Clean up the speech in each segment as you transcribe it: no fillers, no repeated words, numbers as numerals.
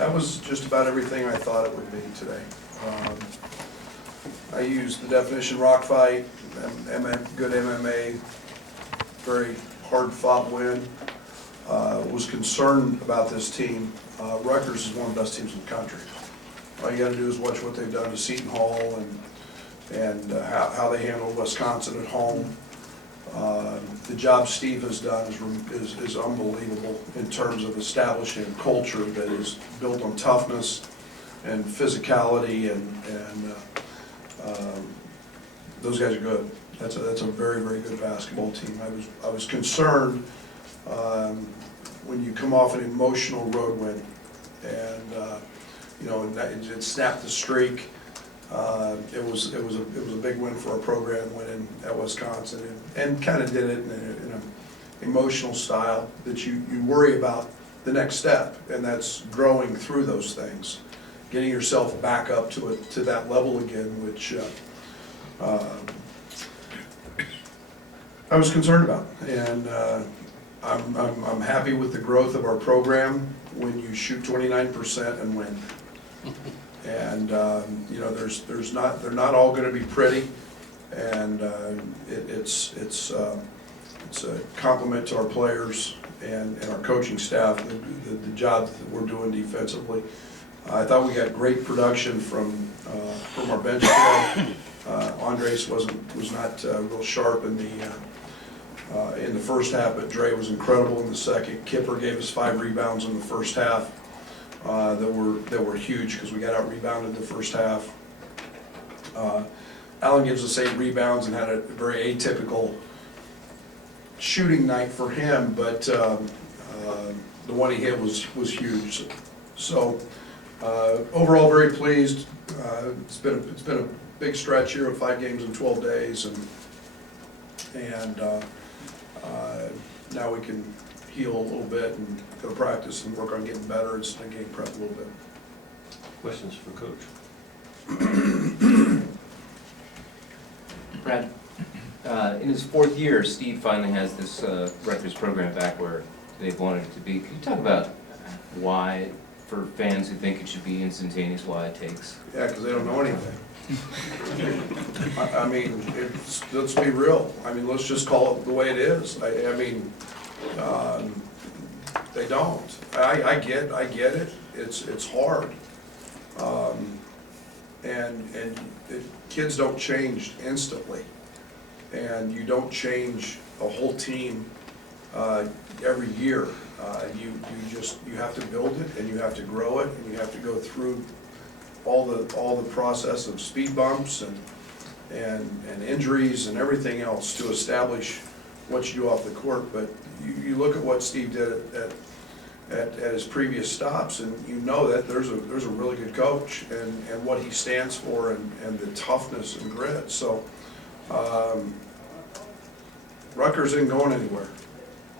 that was just about everything I thought it would be today. I used the definition rock fight, good MMA, very hard-fought win. Was concerned about this team. Rutgers is one of the best teams in the country. All you got to do is watch what they've done to Seton Hall and how they handled Wisconsin at home. The job Steve has done is unbelievable in terms of establishing a culture that is built on toughness and physicality, and those guys are good. That's a very, very good basketball team. I was concerned when you come off an emotional road win, and you know, it snapped the streak. It was a big win for our program, winning at Wisconsin, and kind of did it in an emotional style that you worry about the next step, and that's growing through those things, getting yourself back up to that level again, which I was concerned about, and I'm happy with the growth of our program when you shoot 29% and win. And you know, they're not all going to be pretty, and it's a compliment to our players and our coaching staff, the job that we're doing defensively. I thought we got great production from our bench today. Andres was not real sharp in the first half, but Dre was incredible in the second. Kipper gave us 5 rebounds in the first half that were huge because we got out rebounded the first half. Allen gives us 8 rebounds and had a very atypical shooting night for him, but the one he hit was huge. So overall, very pleased. It's been a big stretch here of 5 games in 12 days, and now we can heal a little bit and go to practice and work on getting better and game prep a little bit. Questions for Coach? Brad, in his 4th year, Steve finally has this Rutgers program back where they've wanted it to be. Can you talk about why, for fans who think it should be instantaneous, why it takes? Yeah, because they don't know anything. I mean, let's be real. I mean, let's just call it the way it is. I mean, they don't. I get it. It's hard, and kids don't change instantly, and you don't change a whole team every year. You have to build it, and you have to grow it, and you have to go through all the process of speed bumps and injuries and everything else to establish what you do off the court. But you look at what Steve did at his previous stops, and you know that there's a really good coach and what he stands for and the toughness and grit. So Rutgers isn't going anywhere.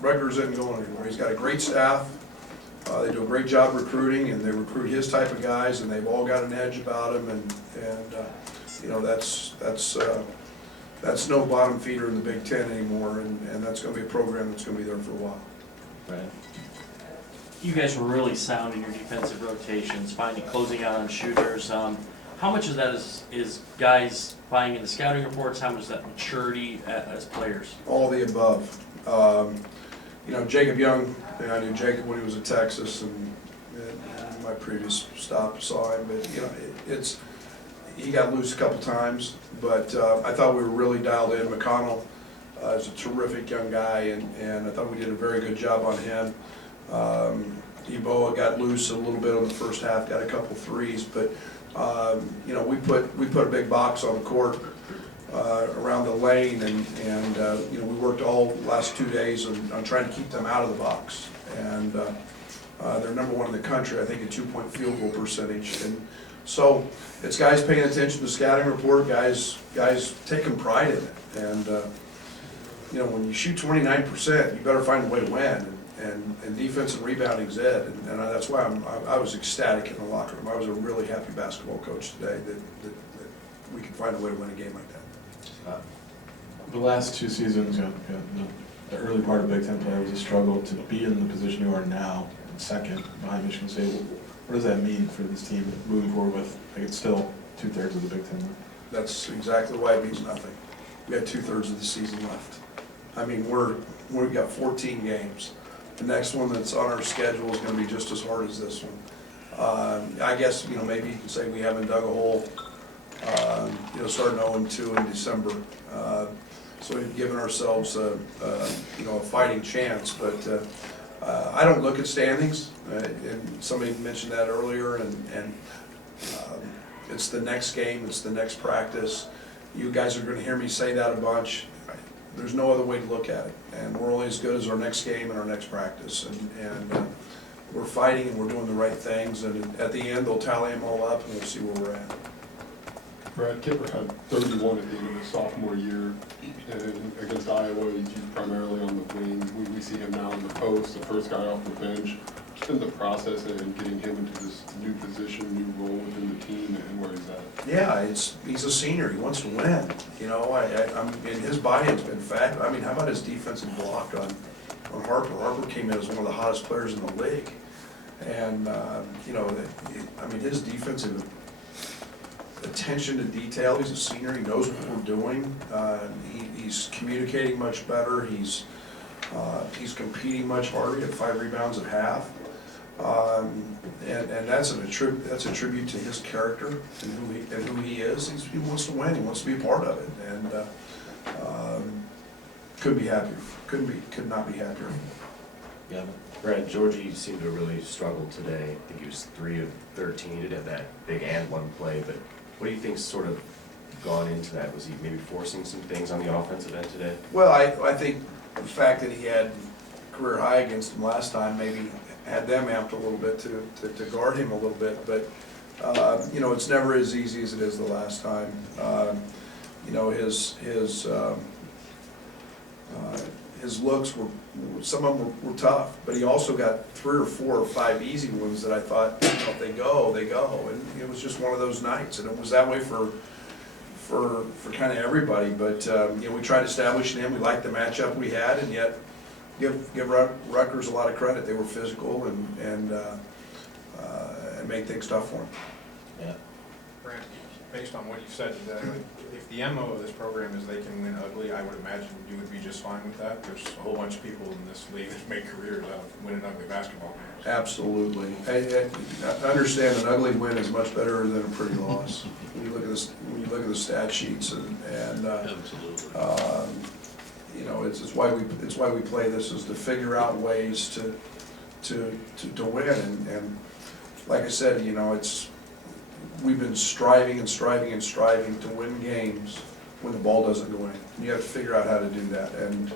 Rutgers isn't going anywhere. He's got a great staff. They do a great job recruiting, and they recruit his type of guys, and they've all got an edge about them, and you know, that's no bottom feeder in the Big Ten anymore, and that's going to be a program that's going to be there for a while. Right. You guys were really sound in your defensive rotations, closing out on shooters. How much of that is guys buying into scouting reports? How much is that maturity as players? All the above. You know, Jacob Young, I knew Jacob when he was at Texas, and my previous stop saw him, but you know, he got loose a couple times, but I thought we were really dialed in. McConnell is a terrific young guy, and I thought we did a very good job on him. Eboa got loose a little bit on the first half, got a couple threes, but you know, we put a big box on the court around the lane, and you know, we worked all last 2 days on trying to keep them out of the box, and they're #1 in the country, I think, in 2-point field goal percentage. And so it's guys paying attention to the scouting report, guys taking pride in it, and you know, when you shoot 29%, you better find a way to win, and defense and rebounding is it, and that's why I was ecstatic in the locker room. I was a really happy basketball coach today that we could find a way to win a game like that. The last 2 seasons, the early part of Big Ten play was a struggle. To be in the position you are now, second behind Michigan State. What does that mean for this team moving forward with, like, it's still 2/3 of the Big Ten? That's exactly why it means nothing. We got 2/3 of the season left. I mean, we've got 14 games. The next one that's on our schedule is gonna be just as hard as this one. I guess, you know, maybe you can say we haven't dug a hole, you know, starting 0-2 in December. So we've given ourselves you know, a fighting chance, but I don't look at standings, and somebody mentioned that earlier, and it's the next game, it's the next practice. You guys are gonna hear me say that a bunch. There's no other way to look at it, and we're only as good as our next game and our next practice, and we're fighting and we're doing the right things, and at the end, they'll tally them all up and we'll see where we're at. Brad, Kipper had 31 at the end of his sophomore year, and against Iowa, he's used primarily on the wing. We see him now in the post, the first guy off the bench. Just in the process and getting him into this new position, new role within the team, and where he's at. Yeah, he's a senior, he wants to win, you know, and his buy-in's been fat. I mean, how about his defensive block on Harper? Harper came in as one of the hottest players in the league, and, you know, I mean, his defensive attention to detail, he's a senior, he knows what we're doing, he's communicating much better, he's competing much harder, he had 5 rebounds at half. And that's a tribute to his character and who he is. He wants to win. He wants to be a part of it, and could not be happier. Yeah, Brad, Georgie seemed to really struggle today. I think he was 3 of 13. He did have that big and one play, but what do you think's sort of gone into that? Was he maybe forcing some things on the offensive end today? Well, I think the fact that he had career high against him last time maybe had them amped a little bit to guard him a little bit, but you know, it's never as easy as it is the last time. You know, his looks were, some of them were tough, but he also got 3 or 4 or 5 easy ones that I thought, you know, if they go, they go, and it was just one of those nights, and it was that way for kind of everybody, but you know, we tried establishing him, we liked the matchup we had, and yet give Rutgers a lot of credit. They were physical and made things tough for them. Yeah. Brad, based on what you've said today, if the MO of this program is they can win ugly, I would imagine you would be just fine with that. There's a whole bunch of people in this league that make careers out of winning ugly basketball games. Absolutely. I understand an ugly win is much better than a pretty loss. When you look at this, when you look at the stat sheets and Absolutely. you know, it's why we play this, is to figure out ways to win, and like I said, you know, we've been striving to win games when the ball doesn't go in. You have to figure out how to do that, and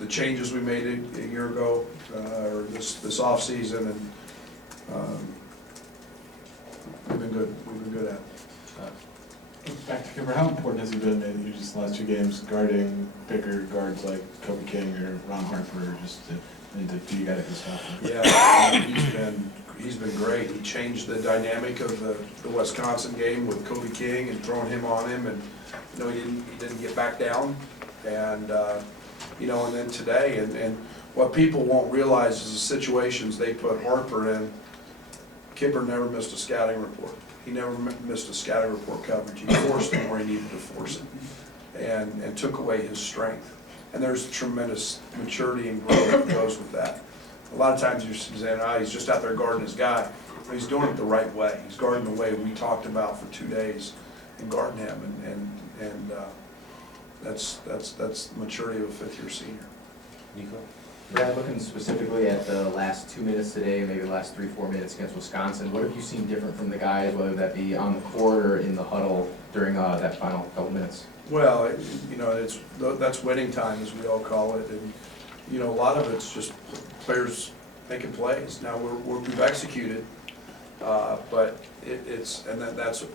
the changes we made a year ago, or this off season, and we've been good at it. Back to Kipper, how important has he been in just the last 2 games guarding bigger guards like Kobe King or Ron Harper, or just to you guys this stuff? Yeah, he's been great. He changed the dynamic of the Wisconsin game with Kobe King and throwing him on him, and you know, he didn't get back down, and you know, and then today, and what people won't realize is the situations they put Harper in. Kipper never missed a scouting report. He never missed a scouting report coverage. He forced him where he needed to force it, and took away his strength. And there's tremendous maturity and growth that goes with that. A lot of times you're saying, he's just out there guarding his guy. But he's doing it the right way. He's guarding the way we talked about for 2 days, and guarding him, and that's the maturity of a 5th-year senior. Nico? Brad, looking specifically at the last 2 minutes today, maybe the last 3-4 minutes against Wisconsin, what have you seen different from the guys, whether that be on the court or in the huddle during that final couple minutes? Well, you know, that's winning time, as we all call it, and you know, a lot of it's just players making plays. Now we've executed, but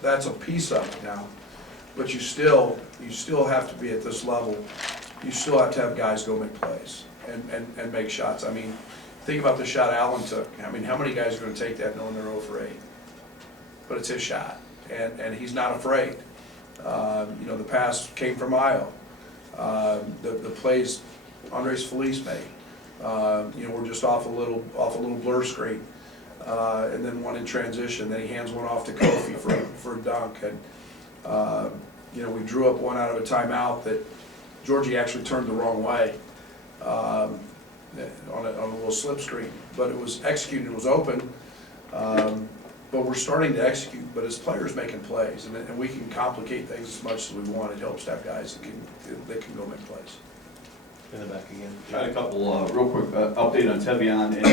that's a piece of it now. But you still have to be at this level. You still have to have guys go make plays and make shots. I mean, think about the shot Allen took. I mean, how many guys are going to take that knowing they're 0 for 8? But it's his shot, and he's not afraid. You know, the pass came from Io. The plays Andres Feliz made. We're just off a little blur screen. And then one in transition, then he hands one off to Kofi for a dunk. And, we drew up one out of a timeout that Georgie actually turned the wrong way on a little slip screen. But it was executed, it was open. But we're starting to execute, but as players making plays, and we can complicate things as much as we want. It helps to have guys that can go make plays. In the back again. I had a couple, real quick, update on Tevion, and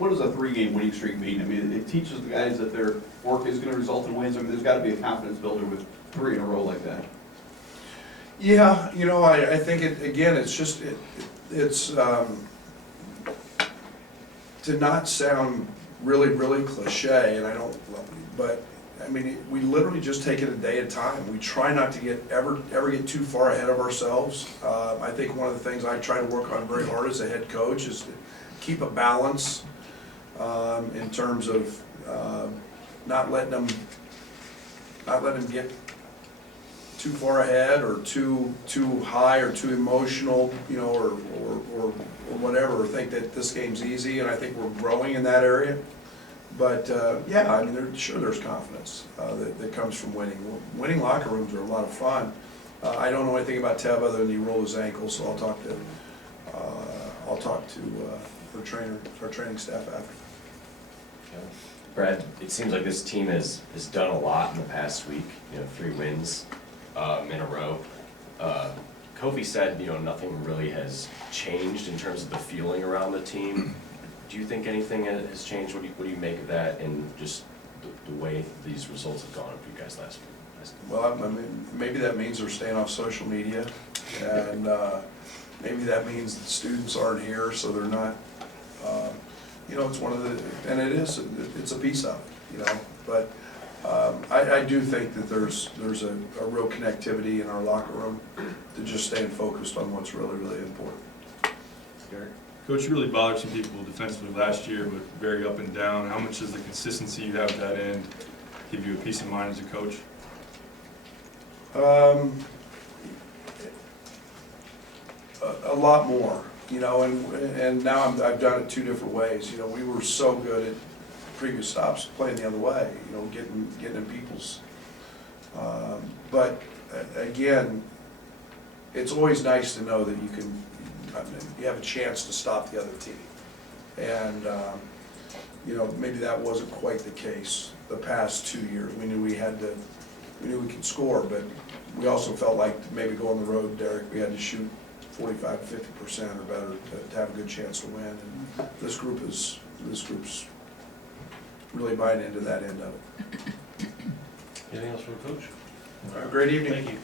what does a 3-game winning streak mean? I mean, it teaches the guys that their work is gonna result in wins. I mean, there's gotta be a confidence builder with 3 in a row like that. Yeah, I think it's to not sound really, really cliche, and I don't, but, I mean, we literally just take it a day at a time. We try not to ever get too far ahead of ourselves. I think one of the things I try to work on very hard as a head coach is to keep a balance in terms of not letting them get too far ahead or too high or too emotional, or whatever, or think that this game's easy. And I think we're growing in that area. But yeah, I mean, there's confidence that comes from winning. Winning locker rooms are a lot of fun. I don't know anything about Tev other than he rolled his ankle, so I'll talk to our training staff after. Brad, it seems like this team has done a lot in the past week, 3 wins in a row. Kofi said, nothing really has changed in terms of the feeling around the team. Do you think anything has changed? What do you make of that, and just the way these results have gone for you guys last week? Well, I mean, maybe that means they're staying off social media, and maybe that means the students aren't here, so they're not. It's one of the, and it's a piece of it, But I do think that there's a real connectivity in our locker room to just staying focused on what's really, really important. Coach, you really bothered some people defensively last year, but very up and down. How much does the consistency you have at that end give you a peace of mind as a coach? A lot more, and now I've done it 2 different ways. We were so good at previous stops playing the other way, getting in people's. But again, it's always nice to know that you have a chance to stop the other team. And, maybe that wasn't quite the case the past 2 years. We knew we could score, but we also felt like to maybe go on the road, Derek, we had to shoot 45 to 50% or better to have a good chance to win. And this group's really buying into that end of it. Anything else from the coach? Great evening. Thank you.